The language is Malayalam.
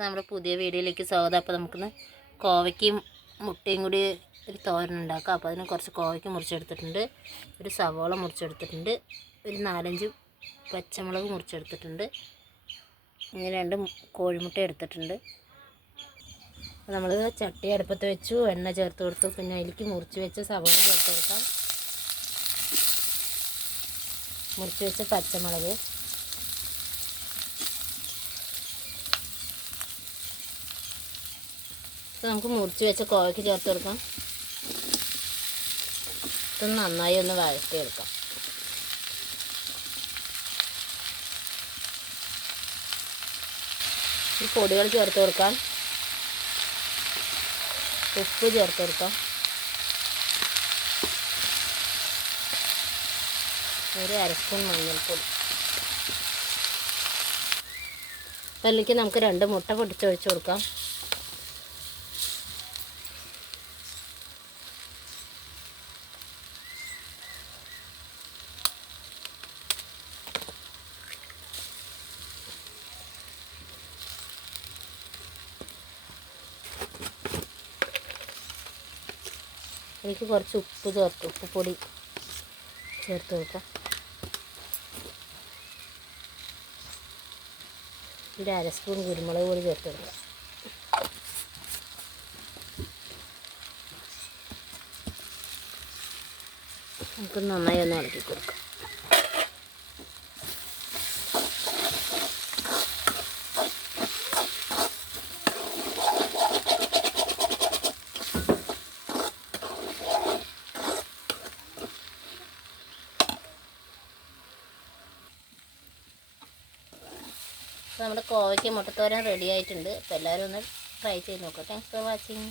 നമ്മുടെ പുതിയ വീഡിയോയിലേക്ക് സ്വാഗതം. അപ്പോൾ നമുക്കിന്ന് കോവയ്ക്കും മുട്ടയും കൂടി ഒരു തോരൻ ഉണ്ടാക്കാം. അപ്പോൾ അതിന് കുറച്ച് കോവയ്ക്ക് മുറിച്ചെടുത്തിട്ടുണ്ട്, ഒരു സവോള മുറിച്ചെടുത്തിട്ടുണ്ട്, ഒരു 4-5 പച്ചമുളക് മുറിച്ചെടുത്തിട്ടുണ്ട്, ഇങ്ങനെ 2 കോഴിമുട്ട എടുത്തിട്ടുണ്ട്. അപ്പോൾ നമ്മൾ ചട്ടി അടുപ്പത്ത് വെച്ചു, എണ്ണ ചേർത്ത് കൊടുത്തു. പിന്നെ അതിലേക്ക് മുറിച്ച് വെച്ച സവോള ചേർത്ത് കൊടുക്കാം, മുറിച്ച് വെച്ച പച്ചമുളക്, നമുക്ക് മുറിച്ച് വെച്ച കോവയ്ക്ക് ചേർത്ത് കൊടുക്കാം. ഇതൊന്ന് നന്നായി ഒന്ന് വഴറ്റിയെടുക്കാം. ഈ പൊടികൾ ചേർത്ത് കൊടുക്കാം, ഉപ്പ് ചേർത്ത് കൊടുക്കാം, ഒരു 1/2 സ്പൂൺ മഞ്ഞൾപ്പൊടി. അതിലേക്ക് നമുക്ക് 2 മുട്ട പൊട്ടിച്ചൊഴിച്ച് കൊടുക്കാം. അതിലേക്ക് കുറച്ച് ഉപ്പുപൊടി ചേർത്ത് കൊടുക്കാം. ഒരു 1/2 സ്പൂൺ കുരുമുളക് പൊടി ചേർത്ത് കൊടുക്കാം. നമുക്ക് നന്നായി ഒന്ന് ഇളക്കി കൊടുക്കാം. നമ്മുടെ കോവയ്ക്ക് മുട്ടത്തോരൻ റെഡി ആയിട്ടുണ്ട്. അപ്പോൾ എല്ലാവരും ഒന്ന് ട്രൈ ചെയ്ത് നോക്കാം. Thanks for watching.